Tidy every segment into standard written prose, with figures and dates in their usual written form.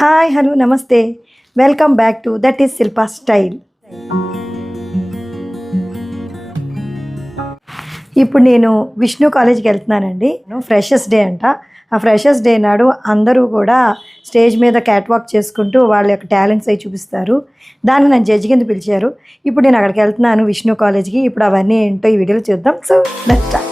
Hi hello నమస్తే welcome back to that is Shilpa స్టైల్. ఇప్పుడు నేను విష్ణు కాలేజ్కి వెళ్తున్నానండి. ఫ్రెషర్స్ డే అంట. ఆ ఫ్రెషర్స్ డే నాడు అందరూ కూడా స్టేజ్ మీద క్యాట్ వాక్ చేసుకుంటూ వాళ్ళ యొక్క టాలెంట్స్ అవి చూపిస్తారు. దాన్ని నన్ను జడ్జి కింద పిలిచారు. ఇప్పుడు నేను అక్కడికి వెళ్తున్నాను విష్ణు కాలేజ్కి. ఇప్పుడు అవన్నీ ఏంటో ఈ వీడియోలో చూద్దాం. So let's start.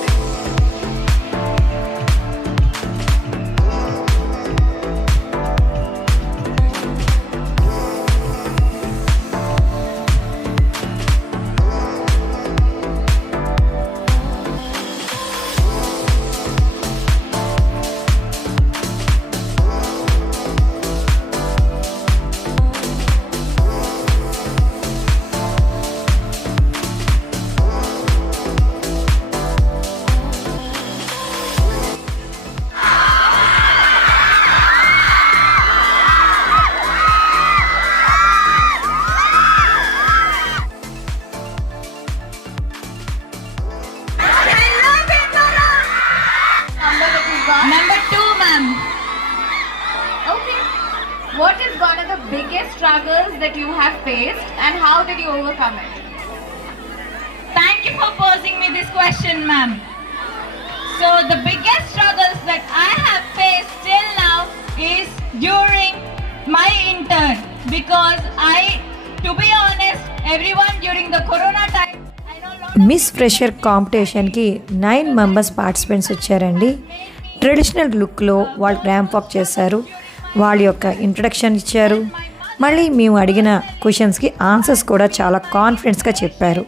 Number 2, ma'am. Okay. What is one of the biggest struggles that you have faced and how did you overcome it? Thank you for posing me this question, ma'am. So the biggest struggles that I have faced till now is during my intern because to be honest, everyone during the corona time miss fresher కాంపిటీషన్కి 9 members participants వచ్చారండి. Traditional లుక్లో వాళ్ళు ramp walk చేశారు. వాళ్ళ యొక్క ఇంట్రడక్షన్ ఇచ్చారు. మళ్ళీ మేము అడిగిన క్వశ్చన్స్కి ఆన్సర్స్ కూడా చాలా కాన్ఫిడెన్స్గా చెప్పారు.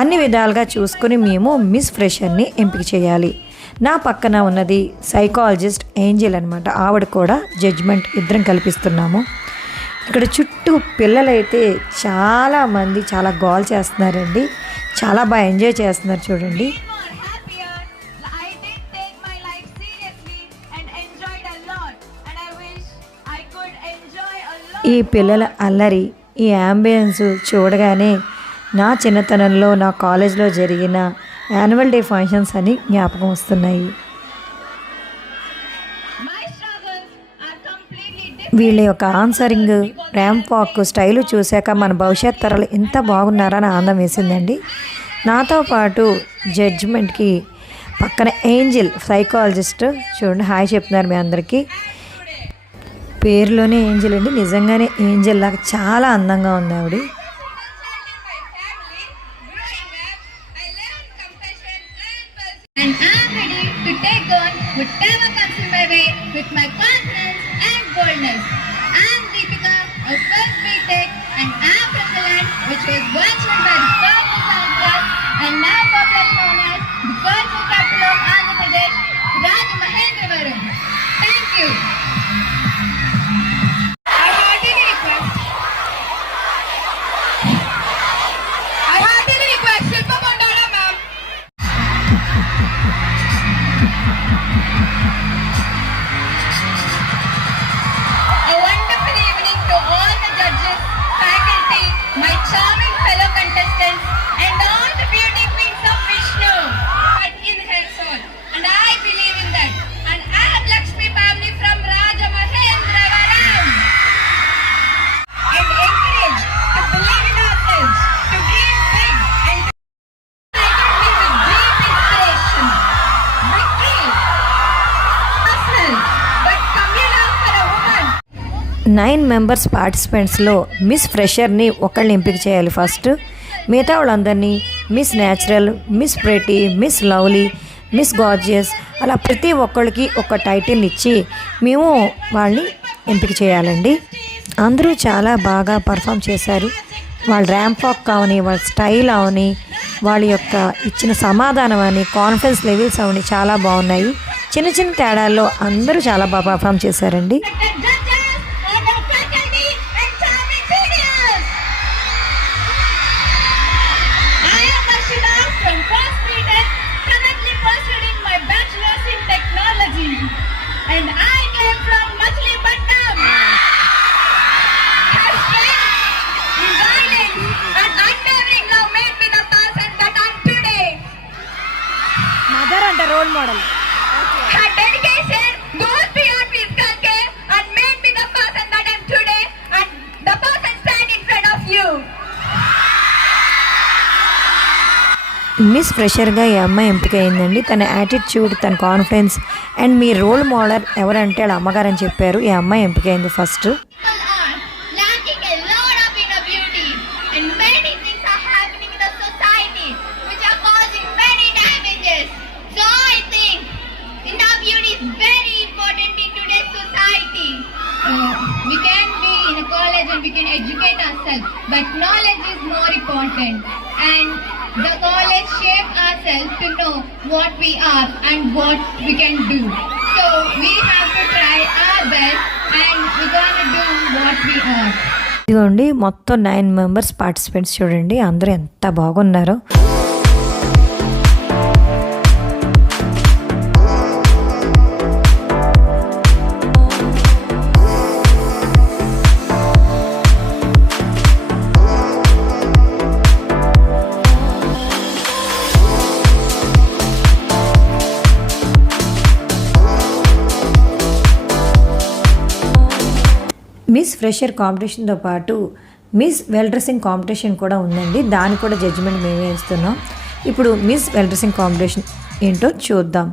అన్ని విధాలుగా చూసుకుని మేము మిస్ ఫ్రెషర్ని ఎంపిక చేయాలి. నా పక్కన ఉన్నది సైకాలజిస్ట్ ఏంజెల్ అనమాట. ఆవిడ కూడా జడ్జ్మెంట్ ఇద్దరం కల్పిస్తున్నాము. ఇక్కడ చుట్టూ పిల్లలైతే చాలామంది చాలా గోల్ చేస్తున్నారండి. చాలా బాగా ఎంజాయ్ చేస్తున్నారు చూడండి. ఈ పిల్లల అల్లరి, ఈ యాంబియన్స్ చూడగానే నా చిన్నతనంలో నా కాలేజ్లో జరిగిన యాన్యువల్ డే ఫంక్షన్స్ అని జ్ఞాపకం వస్తున్నాయి. వీళ్ళ యొక్క ఆన్సరింగ్, ర్యాంప్ వాక్ స్టైలు చూశాక మన భవిష్యత్ తరాలు ఎంత బాగున్నారని ఆనందం వేసిందండి. నాతో పాటు జడ్జిమెంట్కి పక్కన ఏంజెల్ సైకాలజిస్ట్ చూడండి హాయ్ చెప్తున్నారు మీ అందరికీ. పేరులోనే ఏంజెల్ అండి, నిజంగానే ఏంజెల్ లాగా చాలా అందంగా ఉంది ఆవిడ. నైన్ మెంబర్స్ పార్టిసిపెంట్స్లో మిస్ ఫ్రెషర్ని ఒకళ్ళని ఎంపిక చేయాలి ఫస్ట్. మిగతా వాళ్ళందరినీ miss natural, miss pretty, miss lovely, miss gorgeous అలా ప్రతి ఒక్కళ్ళకి ఒక టైటిల్ ఇచ్చి మేము వాళ్ళని ఎంపిక చేయాలండి. అందరూ చాలా బాగా పర్ఫామ్ చేశారు. వాళ్ళ ర్యాంప్ వాక్ అవని, వాళ్ళ స్టైల్ అవని, వాళ్ళ యొక్క ఇచ్చిన సమాధానం అని, కాన్ఫిడెన్స్ లెవెల్స్ అవని చాలా బాగున్నాయి. చిన్న చిన్న తేడాల్లో అందరూ చాలా బాగా పర్ఫామ్ చేశారండి. And I came from Machilipatnam. Her strength, resilience, and unwavering love made me the person that I am today. Mother and a role model. Her dedication goes beyond physical care and made miss ఫ్రెషర్గా ఈ అమ్మాయి ఎంపిక అయిందండి. తన attitude, తన confidence and మీ role model ఎవరంటే వాళ్ళ అమ్మగారు అని చెప్పారు. ఈ అమ్మాయి ఎంపిక అయింది first. Lacking a lot of inner beauty, and many things are happening in the society which are causing many damages. So I think inner beauty is very important in today's society. We can be in a college and we can educate ourselves, but knowledge is more important. And the college shape ourselves to know what we are and what we can do. So we have to try our best and we're gonna do what we are. ఇదిగోండి మొత్తం 9 members participants చూడండి, అందరూ ఎంత బాగున్నారో. Miss fresher కాంపిటీషన్తో పాటు miss well dressing competition కూడా ఉందండి. దాని కూడా జడ్జిమెంట్ మేమే ఇస్తున్నాం. ఇప్పుడు మిస్ వెల్ డ్రెస్సింగ్ కాంపిటీషన్ ఏంటో చూద్దాం.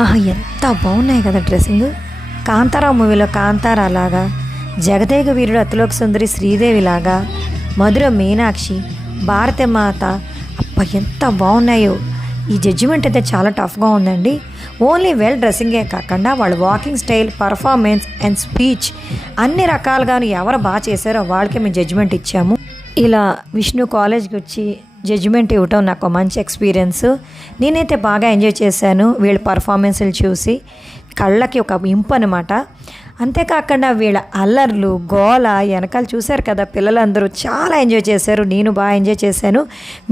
ఆహా, ఎంత బాగున్నాయి కదా డ్రెస్సింగ్. కాంతారా మూవీలో కాంతారా లాగా, జగదేక వీరుడు అతిలోక సుందరి శ్రీదేవి లాగా, మధుర మీనాక్షి, భారత మాత, అప్ప ఎంత బాగున్నాయో. ఈ జడ్జిమెంట్ అయితే చాలా టఫ్గా ఉందండి. ఓన్లీ వెల్ డ్రెస్సింగే కాకుండా వాళ్ళ walking style, performance and speech అన్ని రకాలుగా ఎవరు బాగా చేశారో వాళ్ళకే మేము జడ్జిమెంట్ ఇచ్చాము. ఇలా విష్ణు కాలేజ్కి వచ్చి జడ్జిమెంట్ ఇవ్వటం నాకు మంచి ఎక్స్పీరియన్స్. నేనైతే బాగా ఎంజాయ్ చేశాను వీళ్ళ పర్ఫార్మెన్స్లు చూసి. కళ్ళకి ఒక ఇంపు అనమాట. అంతేకాకుండా వీళ్ళ అల్లర్లు, గోల వెనకాల చూశారు కదా, పిల్లలందరూ చాలా ఎంజాయ్ చేశారు. నేను బాగా ఎంజాయ్ చేశాను.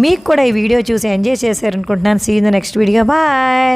మీకు కూడా ఈ వీడియో చూసి ఎంజాయ్ చేశారు అనుకుంటున్నాను. See in the next video. Bye.